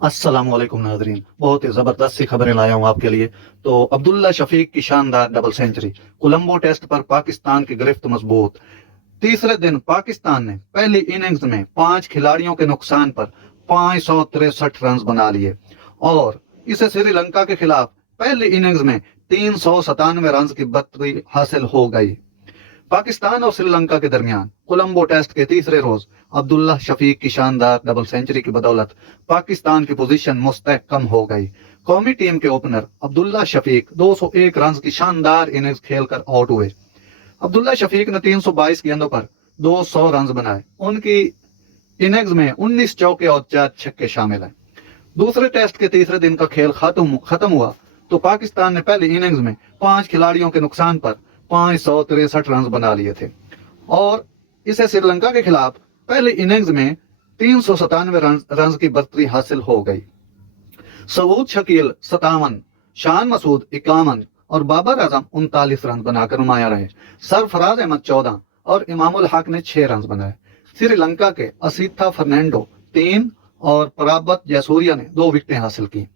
अस्सलाम वालेकुम नाजरीन, बहुत ही जबरदस्त सी खबरें लाया हूं आपके लिए। तो अब्दुल्ला शफीक की शानदार डबल सेंचुरी, कोलंबो टेस्ट पर पाकिस्तान की गिरफ्त मजबूत। तीसरे दिन पाकिस्तान ने पहली इनिंग्स में 5 खिलाड़ियों के नुकसान पर 563 रन बना लिए और इसे श्रीलंका के खिलाफ पहली इनिंग्स में 397 रन की बढ़त हासिल हो गई। पाकिस्तान और श्रीलंका के दरमियान कोलंबो टेस्ट के तीसरे रोज अब्दुल्ला शफीक की शानदार डबल सेंचुरी की बदौलत पाकिस्तान की पोजीशन मुस्तहकम हो गई। कौमी टीम के ओपनर अब्दुल्ला शफीक 201 रन की शानदार इनिंग्स खेलकर आउट हुए। अब्दुल्ला शफीक ने 322 गेंदों पर 200 रन बनाए। उनकी इनिंग्स में 19 चौके और 4 छक्के शामिल हैं। दूसरे टेस्ट के तीसरे दिन का खेल खत्म हुआ तो पाकिस्तान ने पहली इनिंग्स में 5 खिलाड़ियों के नुकसान पर 563 रन बना लिए थे और इसे श्रीलंका के खिलाफ पहली इनिंग्स में 397 रन की बढ़त हासिल हो गई। सऊद शकील 57, शान मसूद 51 और बाबर आजम 39 रन बनाकर नुमाया रहे। सरफराज अहमद 14 और इमामुल हक ने 6 रन बनाए। श्रीलंका के असीथा फर्नांडो 3 और पराबत जयसूर्या ने 2 विकेटें हासिल की।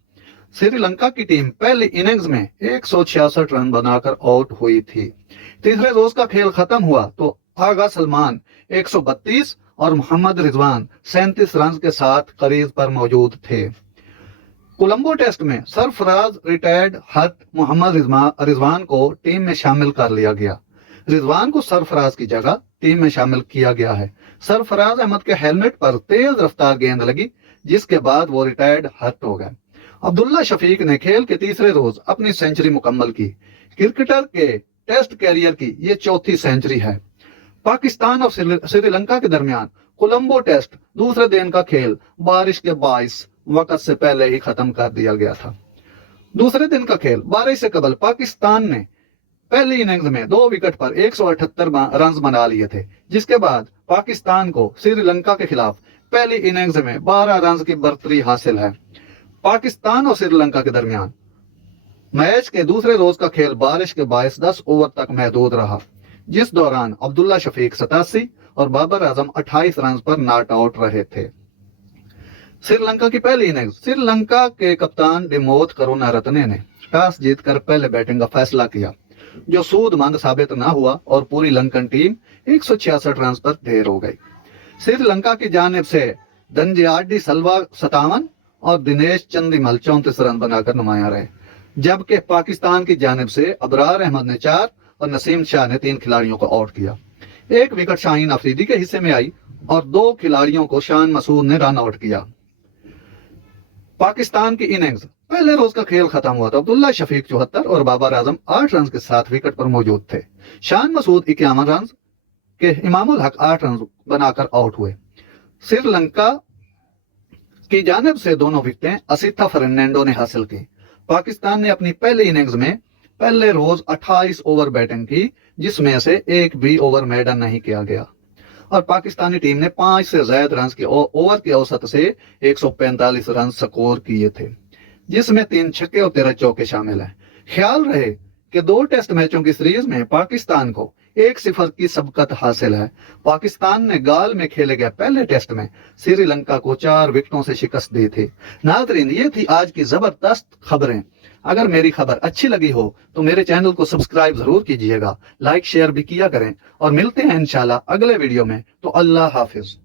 श्रीलंका की टीम पहली इनिंग्स में 166 रन बनाकर आउट हुई थी। तीसरे रोज का खेल खत्म हुआ तो आगा सलमान 132 और मोहम्मद रिजवान 37 रन के साथ क्रीज पर मौजूद थे। कोलंबो टेस्ट में सरफराज रिटायर्ड हट मोहम्मद रिजवान को टीम में शामिल कर लिया गया। रिजवान को सरफराज की जगह टीम में शामिल किया गया है। सरफराज अहमद के हेलमेट पर तेज रफ्तार गेंद लगी जिसके बाद वो रिटायर्ड हट हो गए। अब्दुल्ला शफीक ने खेल के तीसरे रोज अपनी सेंचुरी मुकम्मल की। क्रिकेटर के टेस्ट कैरियर की ये चौथी सेंचुरी है। पाकिस्तान और श्रीलंका के दरमियान कोलंबो टेस्ट दूसरे दिन का खेल बारिश के बाइस वक्त से पहले ही खत्म कर दिया गया था। दूसरे दिन का खेल बारिश से कबल पाकिस्तान ने पहली इनिंग्स में 2 विकेट पर 178 रन बना लिए थे, जिसके बाद पाकिस्तान को श्रीलंका के खिलाफ पहली इनिंग्स में 12 रन की बढ़त हासिल है। पाकिस्तान और श्रीलंका के दरमियान मैच के दूसरे रोज का खेल बारिश के बायस 10 ओवर तक महदूद रहा, जिस दौरान अब्दुल्ला शफीक 87 और बाबर आजम 28 रन पर नॉट आउट रहे थे। श्रीलंका की पहली इनिंग्स श्रीलंका के कप्तान दिमोथ करुणारत्ने ने टॉस जीतकर पहले बैटिंग का फैसला किया, जो सूदमंद साबित न हुआ और पूरी लंकन टीम 166 रन पर ढेर हो गई। श्रीलंका की जानिब से धनजियाडी सलवा 57 और दिनेश चंदीमल 34 रन बनाकर नुमाया रहे, जबकि पाकिस्तान की जानिब से अबरार अहमद ने 4 और नसीम शाह ने 3 खिलाड़ियों को आउट किया। 1 विकेट शाहीन अफरीदी के हिस्से में आई और 2 खिलाड़ियों को शान मसूद ने रन आउट किया। पाकिस्तान की इनिंग्स पहले रोज का खेल खत्म हुआ तो अब्दुल्ला शफीक 74 और बाबर आजम 8 रन के साथ विकेट पर मौजूद थे। शान मसूद 51 रन के इमामुल हक 8 रन बनाकर आउट हुए। श्रीलंका की जानिब से दोनों विकेटें असीथा फर्नांडो ने हासिल की। पाकिस्तान ने अपनी पहली इनिंग्स में पहले रोज 28 ओवर बैटिंग की, जिसमें से एक भी ओवर मेडन नहीं किया गया और पाकिस्तानी टीम ने 5 से ज्यादा रन की ओवर की औसत से 145 रन स्कोर किए थे, जिसमें 3 छक्के और 13 चौके शामिल हैं। ख्याल रहे कि 2 टेस्ट मैचों की सीरीज में पाकिस्तान को 1-0 की सबकत हासिल है। पाकिस्तान ने गाल में खेले गए पहले टेस्ट में श्रीलंका को 4 विकेटों से शिकस्त दी थी। नाज़रीन, ये थी आज की जबरदस्त खबरें। अगर मेरी खबर अच्छी लगी हो तो मेरे चैनल को सब्सक्राइब जरूर कीजिएगा, लाइक शेयर भी किया करें और मिलते हैं इंशाल्लाह अगले वीडियो में। तो अल्लाह हाफिज।